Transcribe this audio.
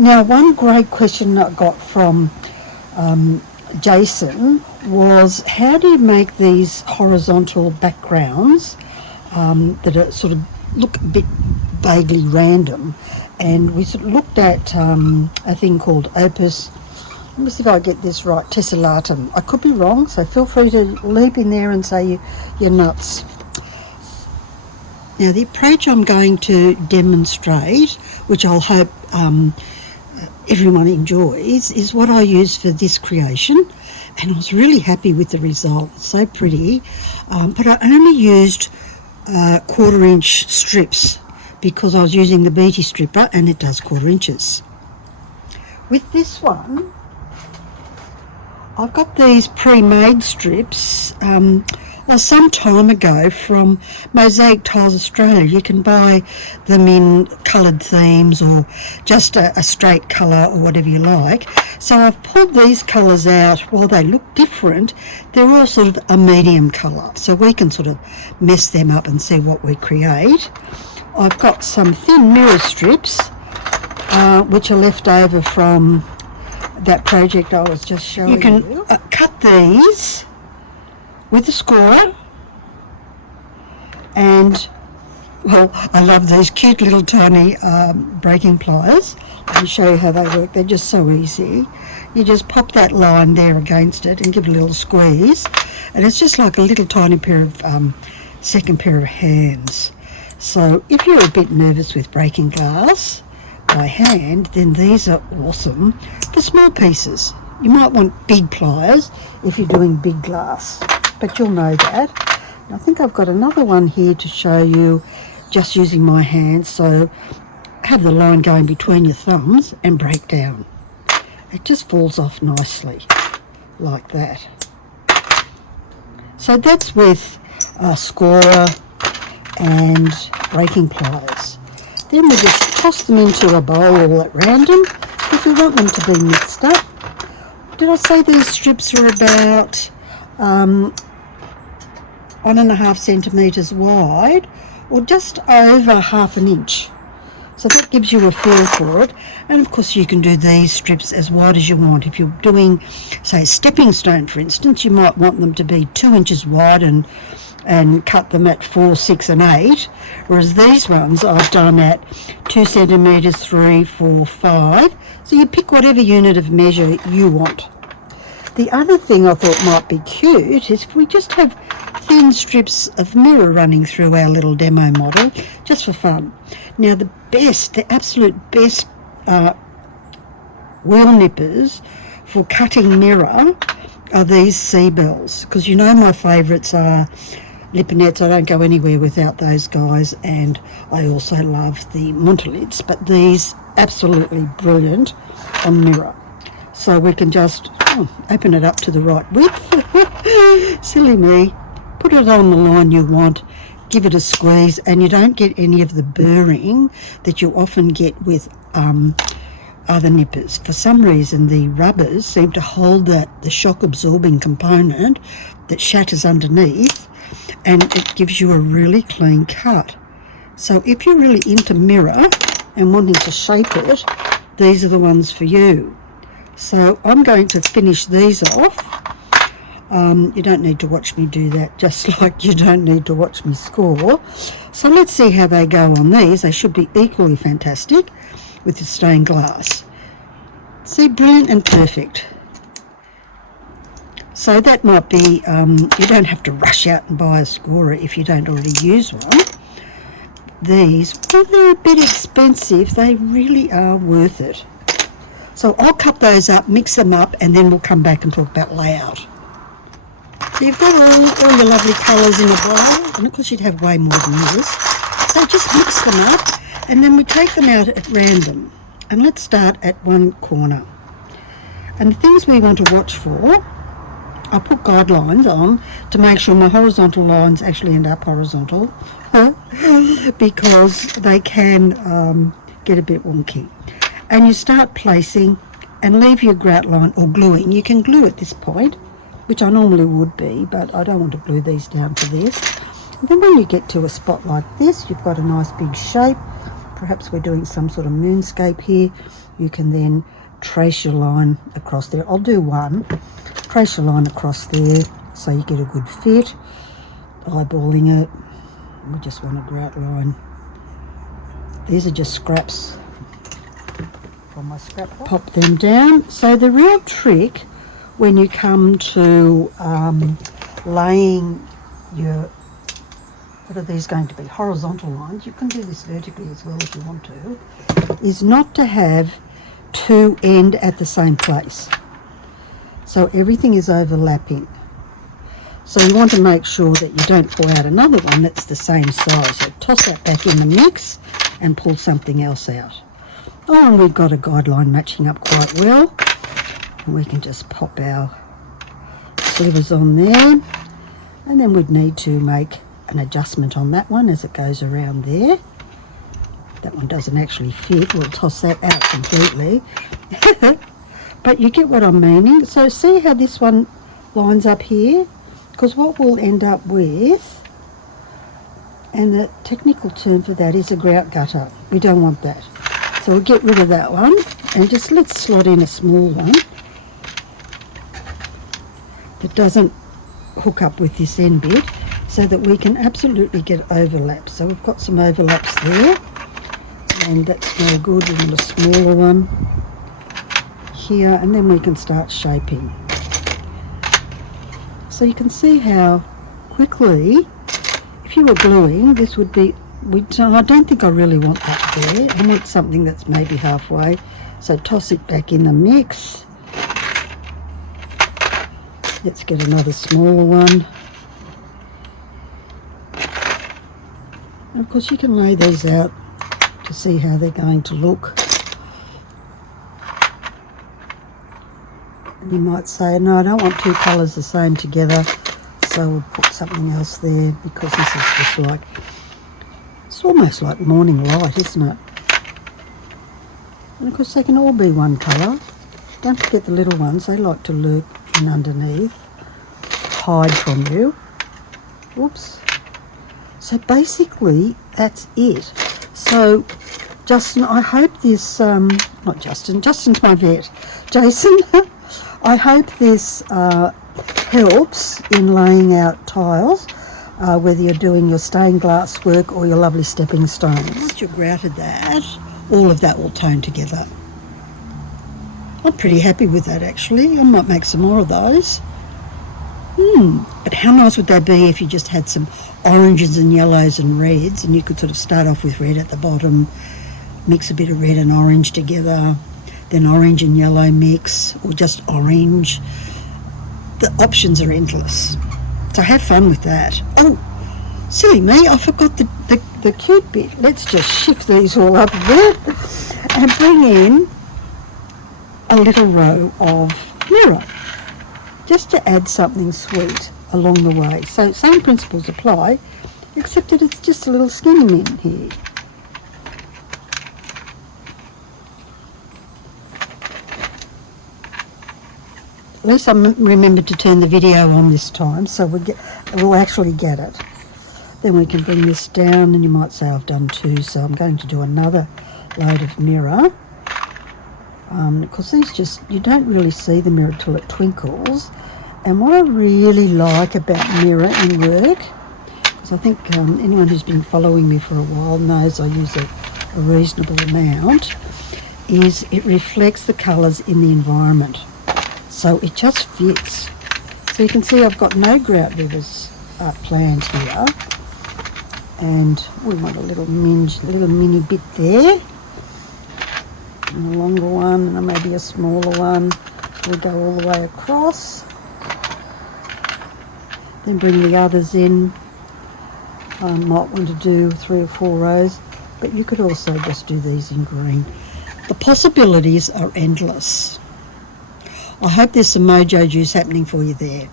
Now, one great question I got from Jason was, how do you make these horizontal backgrounds that are sort of look a bit vaguely random? And we sort of looked at a thing called OPUS, let me see if I get this right, tessellatum. I could be wrong, so feel free to leap in there and say you're nuts. Now, the approach I'm going to demonstrate, which I'll hope everyone enjoys, is what I use for this creation, and I was really happy with the result. It's so pretty, but I only used 1/4 inch strips because I was using the Beatty stripper and it does 1/4 inches. With this one, I've got these pre-made strips some time ago from Mosaic Tiles Australia. You can buy them in coloured themes or just a straight colour or whatever you like. So I've pulled these colours out. While they look different, they're all sort of a medium colour, so we can sort of mess them up and see what we create. I've got some thin mirror strips which are left over from that project I was just showing you. You can cut these with a scorer, and well, I love these cute little tiny breaking pliers. Let me show you how they work. They're just so easy. You just pop that line there against it and give it a little squeeze, and it's just like a little tiny pair of second pair of hands. So if you're a bit nervous with breaking glass by hand, then these are awesome for small pieces. You might want big pliers if you're doing big glass, but you'll know that. And I think I've got another one here to show you just using my hands. So have the line going between your thumbs and break down. It just falls off nicely like that. So that's with a scorer and breaking pliers. Then we just toss them into a bowl at random if we want them to be mixed up. Did I say these strips are about 1.5 centimetres wide, or just over 1/2 inch? So that gives you a feel for it. And of course you can do these strips as wide as you want. If you're doing, say, a stepping stone, for instance, you might want them to be 2 inches wide and cut them at 4, 6 and 8, whereas these ones I've done at 2 centimetres, 3, 4, 5. So you pick whatever unit of measure you want. The other thing I thought might be cute is if we just have thin strips of mirror running through our little demo model, just for fun. Now the absolute best wheel nippers for cutting mirror are these C-bells, because you know my favourites are Lipinets. I don't go anywhere without those guys, and I also love the Montelids, but these absolutely brilliant on mirror. So we can just open it up to the right width. Silly me. Put it on the line you want, give it a squeeze, and you don't get any of the burring that you often get with other nippers. For some reason the rubbers seem to hold the shock absorbing component that shatters underneath, and it gives you a really clean cut. So if you're really into mirror and wanting to shape it, these are the ones for you. So I'm going to finish these off. You don't need to watch me do that, just like you don't need to watch me score. So let's see how they go on these. They should be equally fantastic with the stained glass. See, brilliant and perfect. So that might be, you don't have to rush out and buy a scorer if you don't already use one. These, well, they're a bit expensive, they really are worth it. So I'll cut those up, mix them up, and then we'll come back and talk about layout. So you've got all your lovely colours in a bowl, and of course you'd have way more than this. So just mix them up, and then we take them out at random. And let's start at one corner. And the things we want to watch for, I put guidelines on to make sure my horizontal lines actually end up horizontal because they can get a bit wonky. And you start placing and leave your grout line or gluing. You can glue at this point, which I normally would be, but I don't want to glue these down for this. And then when you get to a spot like this, you've got a nice big shape. Perhaps we're doing some sort of moonscape here. you can then trace your line across there. I'll do one. Trace your line across there so you get a good fit. Eyeballing it. We just want a grout line. These are just scraps from my scrap box. Pop them down. So the real trick when you come to laying your, what are these going to be, horizontal lines, you can do this vertically as well if you want to, is not to have two end at the same place. So everything is overlapping. So you want to make sure that you don't pull out another one that's the same size. So toss that back in the mix and pull something else out. Oh, and we've got a guideline matching up quite well. And we can just pop our slivers on there. And then we'd need to make an adjustment on that one as it goes around there. That one doesn't actually fit. We'll toss that out completely. But you get what I'm meaning. So see how this one lines up here? Because what we'll end up with, and the technical term for that is a grout gutter. We don't want that. So we'll get rid of that one and just let's slot in a small one that doesn't hook up with this end bit so that we can absolutely get overlaps. So we've got some overlaps there, and that's no good. We want a smaller one here, and then we can start shaping. So you can see how quickly, if you were gluing, this would be, I don't think I really want that there. I want something that's maybe halfway. So toss it back in the mix. Let's get another smaller one. And of course you can lay these out to see how they're going to look. And you might say, no, I don't want two colours the same together, so we'll put something else there because this is just like, it's almost like morning light, isn't it? And of course they can all be one colour. Don't forget the little ones, they like to lurk in underneath, hide from you. Whoops. So basically that's it. So Justin, I hope this, not Justin, Justin's my vet, Jason, I hope this helps in laying out tiles, whether you're doing your stained glass work or your lovely stepping stones. Once you've grouted that, all of that will tone together. I'm pretty happy with that actually. I might make some more of those. But how nice would they be if you just had some oranges and yellows and reds, and you could sort of start off with red at the bottom, mix a bit of red and orange together, then orange and yellow mix, or just orange. The options are endless. So have fun with that. Oh, silly me, I forgot the cute bit. Let's just shift these all up a bit and bring in a little row of mirror, just to add something sweet along the way. So same principles apply, except that it's just a little skinny min here. At least I remembered to turn the video on this time, so we'll actually get it. Then we can bring this down, and you might say I've done two, so I'm going to do another load of mirror. Because these just, you don't really see the mirror till it twinkles. And what I really like about mirror in work, because I think anyone who's been following me for a while knows I use a reasonable amount, is it reflects the colours in the environment. So it just fits. So you can see I've got no grout rivers planned here. And we want a little mini bit there. And a longer one, and maybe a smaller one. We'll go all the way across. Then bring the others in. I might want to do 3 or 4 rows, but you could also just do these in green. The possibilities are endless. I hope there's some mojo juice happening for you there.